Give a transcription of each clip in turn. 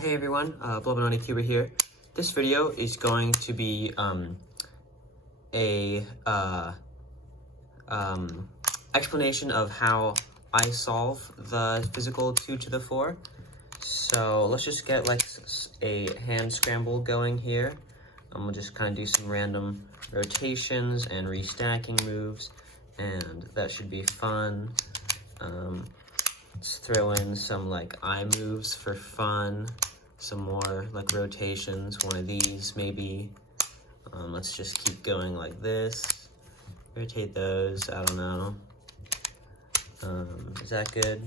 Hey everyone, Blubbanaughty Cuber here. This video is going to be a explanation of how I solve the physical 2 to the 4. So let's just get like a hand scramble going here. We'll just kind of do some random rotations and restacking moves, and that should be fun. Let's throw in some like eye moves for fun. Some more like rotations, one of these maybe. Let's just keep going like this. Rotate those, I don't know. Is that good?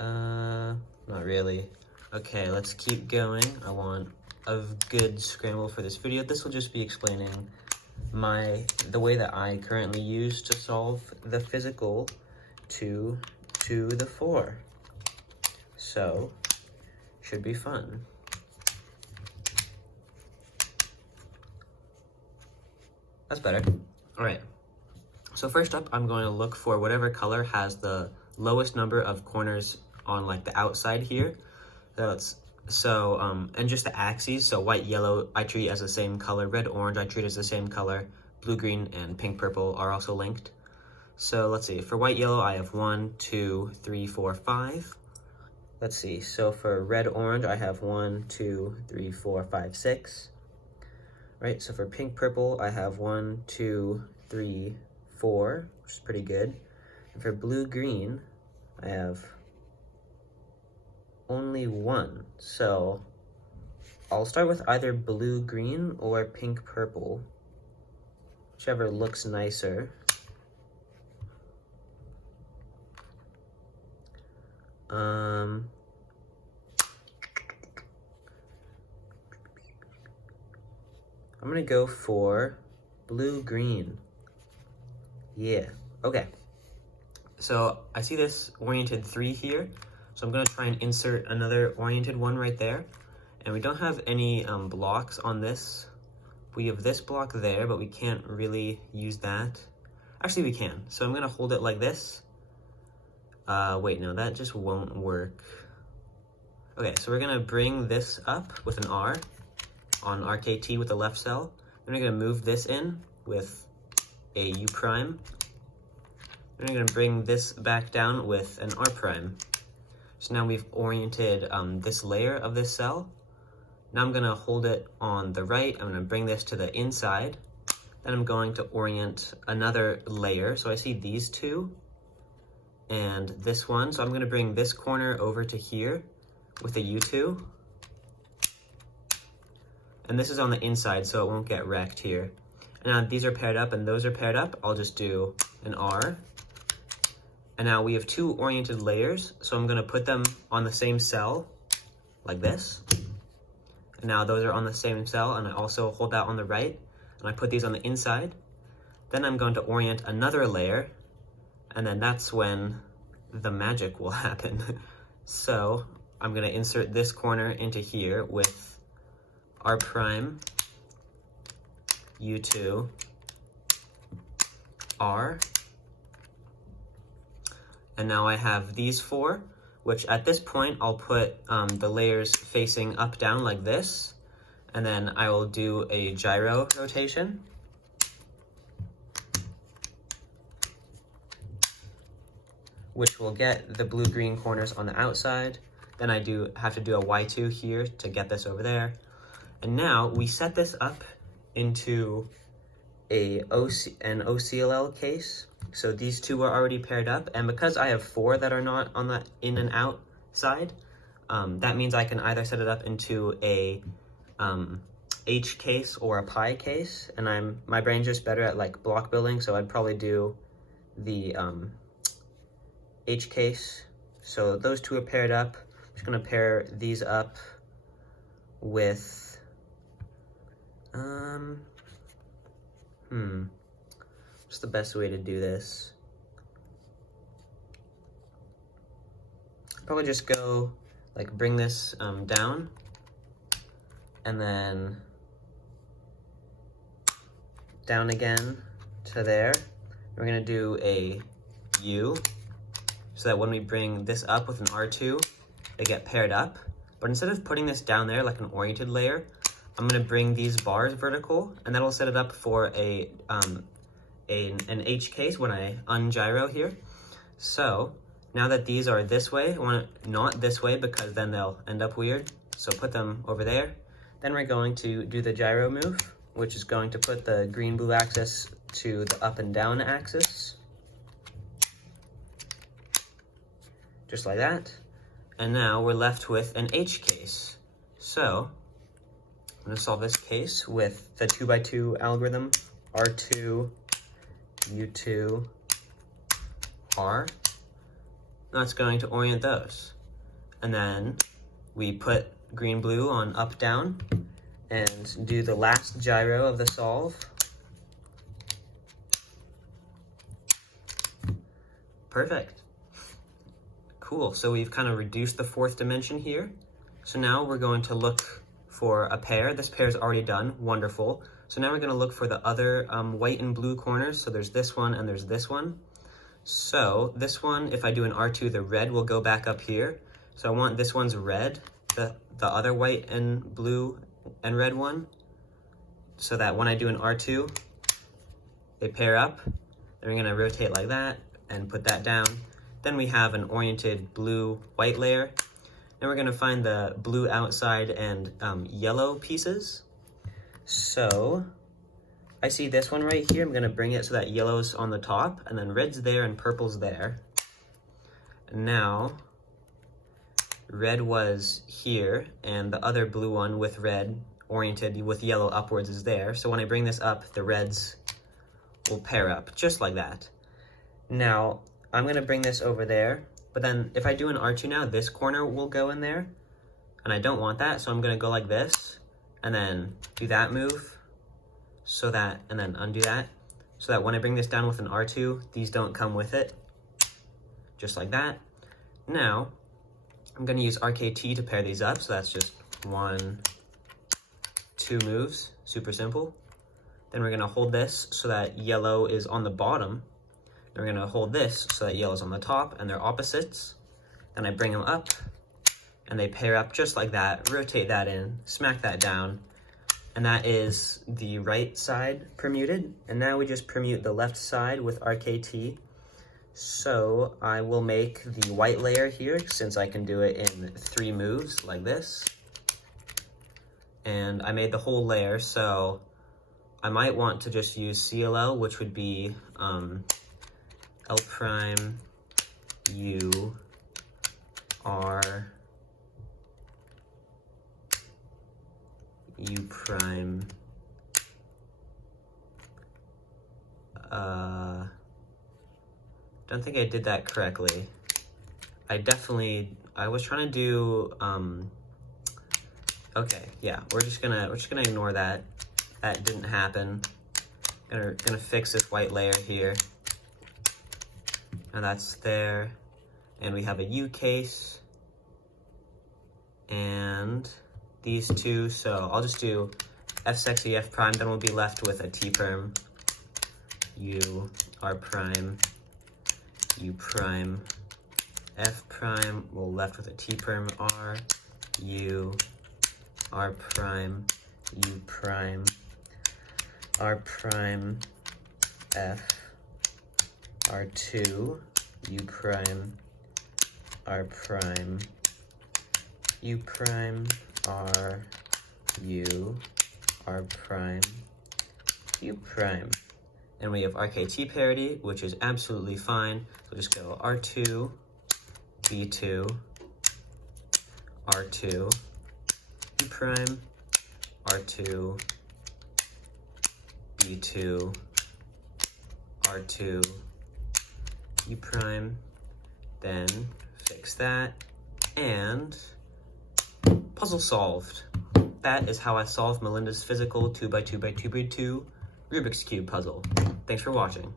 Not really. Okay, let's keep going. I want a good scramble for this video. This will just be explaining the way that I currently use to solve the physical 2 to the 4. So, should be fun. That's better. All right. So first up, I'm going to look for whatever color has the lowest number of corners on like the outside here. And just the axes. So white, yellow, I treat as the same color. Red, orange, I treat as the same color. Blue, green, and pink, purple are also linked. So let's see. For white, yellow, I have 1, 2, 3, 4, 5. Let's see. So for red, orange, I have 1, 2, 3, 4, 5, 6. Right. So for pink, purple, I have 1, 2, 3, 4, which is pretty good. And for blue, green, I have only 1. So I'll start with either blue, green or pink, purple, whichever looks nicer. I'm gonna go for blue, green. Yeah, okay. So I see this oriented 3 here. So I'm gonna try and insert another oriented 1 right there. And we don't have any blocks on this. We have this block there, but we can't really use that. Actually, we can. So I'm gonna hold it like this. Wait, no, that just won't work. Okay, so we're gonna bring this up with an R on RKT with the left cell. Then we're gonna move this in with a U prime. Then we're gonna bring this back down with an R prime. So now we've oriented this layer of this cell. Now I'm gonna hold it on the right. I'm gonna bring this to the inside. Then I'm going to orient another layer. So I see these two and this one. So I'm gonna bring this corner over to here with a U2. And this is on the inside, so it won't get wrecked here. And now these are paired up and those are paired up. I'll just do an R. And now we have 2 oriented layers, so I'm gonna put them on the same cell, like this. And now those are on the same cell, and I also hold that on the right, and I put these on the inside. Then I'm going to orient another layer, and then that's when the magic will happen. So I'm gonna insert this corner into here with R prime, U2, R. And now I have these 4, which at this point I'll put the layers facing up, down like this. And then I will do a gyro rotation. Which will get the blue-green corners on the outside. Then I have to do a Y2 here to get this over there. And now we set this up into an OCLL case. So these 2 are already paired up, and because I have 4 that are not on the in and out side, that means I can either set it up into a H case or a pi case, and my brain's just better at like block building, so I'd probably do the H case. So those 2 are paired up. I'm just gonna pair these up with what's the best way to do this? Probably just go like bring this down and then down again to there. We're gonna do a U so that when we bring this up with an R2, they get paired up. But instead of putting this down there like an oriented layer, I'm gonna bring these bars vertical, and that'll set it up for an H case when I ungyro here. So now that these are this way, I want it not this way because then they'll end up weird. So put them over there. Then we're going to do the gyro move, which is going to put the green-blue axis to the up and down axis. Just like that. And now we're left with an H case. So I'm going to solve this case with the 2x2 algorithm, R2, U2, R. That's going to orient those. And then we put green, blue on up, down, and do the last gyro of the solve. Perfect. Cool, so we've kind of reduced the fourth dimension here. So now we're going to look for a pair. This pair is already done, wonderful. So now we're gonna look for the other white and blue corners. So there's this one and there's this one. So this one, if I do an R2, the red will go back up here. So I want this one's red, the other white and blue and red one, so that when I do an R2, they pair up. Then we're gonna rotate like that and put that down. Then we have an oriented blue-white layer. Then we're gonna find the blue outside and yellow pieces. So I see this one right here. I'm gonna bring it so that yellow's on the top, and then red's there and purple's there. And now, red was here, and the other blue one with red, oriented with yellow upwards, is there. So when I bring this up, the reds will pair up, just like that. Now, I'm gonna bring this over there, but then if I do an R2 now, this corner will go in there, and I don't want that, so I'm gonna go like this, and then do that move, so that, and then undo that, so that when I bring this down with an R2, these don't come with it, just like that. Now, I'm gonna use RKT to pair these up, so that's just 1, 2 moves, super simple. Then we're gonna hold this so that yellow is on the bottom. Then we're gonna hold this so that yellow's on the top, and they're opposites. Then I bring them up, and they pair up just like that, rotate that in, smack that down, and that is the right side permuted. And now we just permute the left side with RKT. So I will make the white layer here, since I can do it in 3 moves like this. And I made the whole layer, so I might want to just use CLL, which would be L prime, U, R, U prime, don't think I did that correctly. I was trying to do, okay, yeah, we're just gonna ignore that. That didn't happen. Gonna fix this white layer here. And that's there. And we have a U case. And these two, so I'll just do F sexy F prime, then we'll be left with a T perm. U, R prime, U prime, F prime, we're left with a T perm R, U, R prime, U prime, R prime, F, R2, U prime, R prime, U prime, R, U, R prime, U prime. And we have RKT parity, which is absolutely fine. So just go R2, B2, R2, U prime, R2, B2, R2, U prime, then fix that, and puzzle solved. That is how I solve Melinda's physical 2x2x2x2 Rubik's Cube puzzle. Thanks for watching.